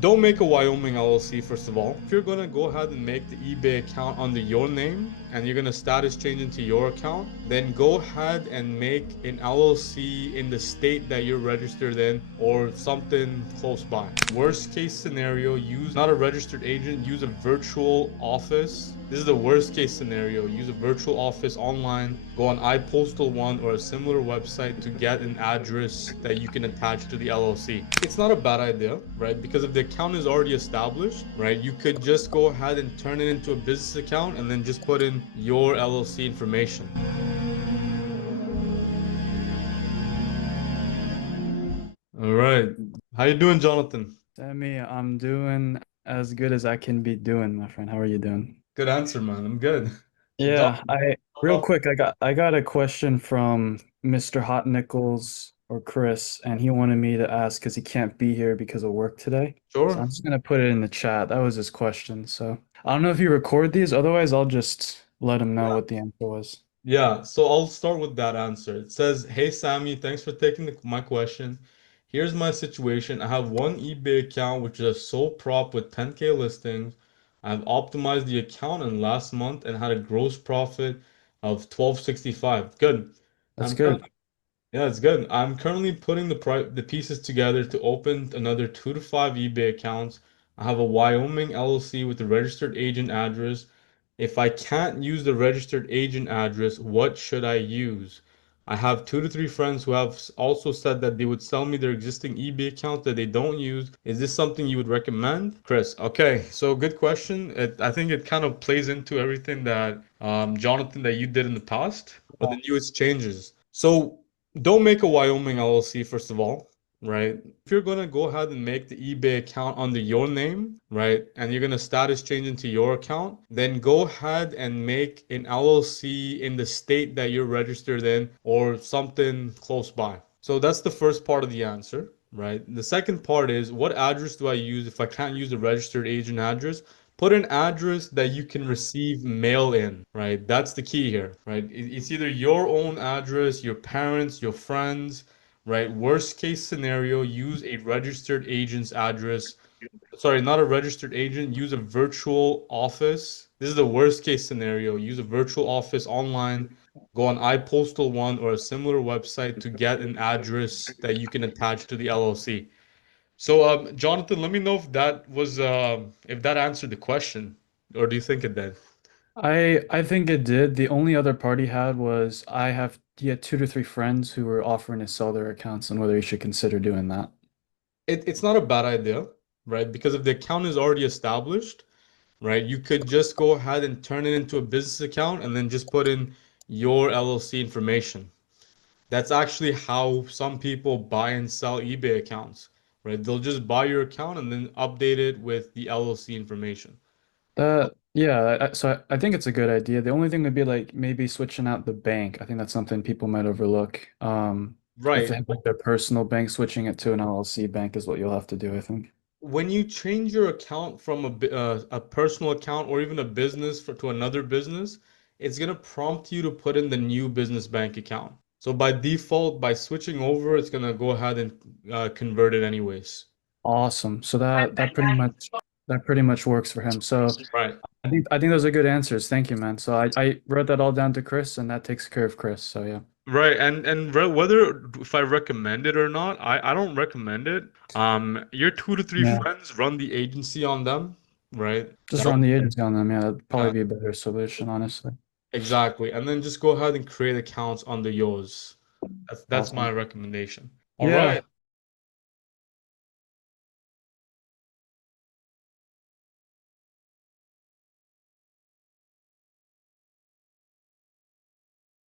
Don't make a Wyoming LLC, first of all. If you're gonna go ahead and make the eBay account under your name and you're gonna status change into your account, then go ahead and make an LLC in the state that you're registered in or something close by. Worst case scenario, use not a registered agent, use a virtual office. This is the worst case scenario. Use a virtual office online, go on iPostal1 or a similar website to get an address that you can attach to the LLC. It's not a bad idea, right? Because if the account is already established, right, you could just go ahead and turn it into a business account and then just put in your LLC information. All right. How you doing, Jonathan? Sammy, I'm doing as good as I can be doing, my friend. How are you doing? Good answer, man. I'm good. So, Yeah, Jonathan, I how real about quick, I got a question from Mr. Hot Nichols or Chris, and he wanted me to ask because he can't be here because of work today. So sure? I'm just gonna put it in the chat. That was his question. So I don't know if you record these, otherwise I'll just let him know what the answer was. Yeah, so I'll start with that answer. It says, "Hey Sammy, thanks for taking my question. Here's my situation. I have one eBay account which is a sole prop with 10K listings. I've optimized the account in last month and had a gross profit of 1265. Good. That's I'm good. currently yeah, it's good. I'm currently putting the pieces together to open another 2 to 5 eBay accounts. I have a Wyoming LLC with a registered agent address. If I can't use the registered agent address, what should I use? I have 2 to 3 friends who have also said that they would sell me their existing eBay account that they don't use. Is this something you would recommend? Chris, okay, so good question. I think it kind of plays into everything that Jonathan that you did in the past, but Yeah. the newest changes. So don't make a Wyoming LLC, first of all, right? If you're gonna go ahead and make the eBay account under your name, right, and you're gonna status change into your account, then go ahead and make an LLC in the state that you're registered in or something close by. So that's the first part of the answer, right? The second part is what address do I use if I can't use the registered agent address? Put an address that you can receive mail in, right? That's the key here, right? It's either your own address, your parents, your friends, right? Worst case scenario, use a registered agent's address. Sorry, not a registered agent, use a virtual office. This is the worst case scenario. Use a virtual office online, go on iPostal1 or a similar website to get an address that you can attach to the LLC. So, Jonathan, let me know if that answered the question, or do you think it did? I think it did. The only other part he had was he had 2 to 3 friends who were offering to sell their accounts and whether he should consider doing that. It's not a bad idea, right? Because if the account is already established, right, you could just go ahead and turn it into a business account and then just put in your LLC information. That's actually how some people buy and sell eBay accounts, right? They'll just buy your account and then update it with the LLC information. Yeah, I think it's a good idea. The only thing would be like maybe switching out the bank. I think that's something people might overlook. If they Right. have like their personal bank, switching it to an LLC bank is what you'll have to do, I think. When you change your account from a personal account or even a business to another business, it's gonna prompt you to put in the new business bank account. So by default, by switching over, it's gonna go ahead and convert it anyways. Awesome. So that pretty much works for him. So Right. I think those are good answers. Thank you, man. So I wrote that all down to Chris, and that takes care of Chris. So yeah. Right, whether if I recommend it or not, I don't recommend it. Your 2 to 3 Yeah. friends run the agency on them, right? Just That'll run the agency on them. Yeah, that'd probably yeah, be a better solution, honestly. exactly. And then just go ahead and create accounts under yours. That's my Awesome. recommendation. All Yeah. right.